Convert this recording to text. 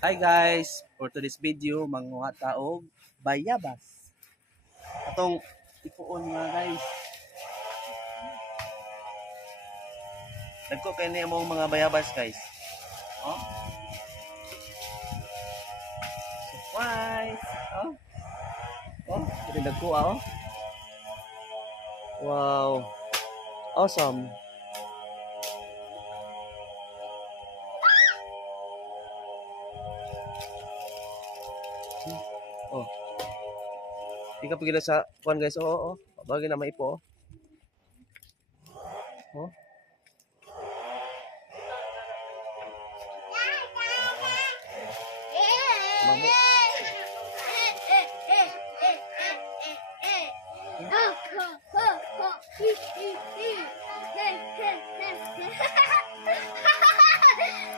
Hi guys, for today's video manguha taog bayabas. Atong ipuon nga guys. Nagko kay ni among mga bayabas guys. Oh. Surprise. Oh. Oh, dili nagkuha oh. Wow. Awesome. Oh. Ika pagila sa kuan guys. Oh. Bagay na maipo oh. Oh. Mamo.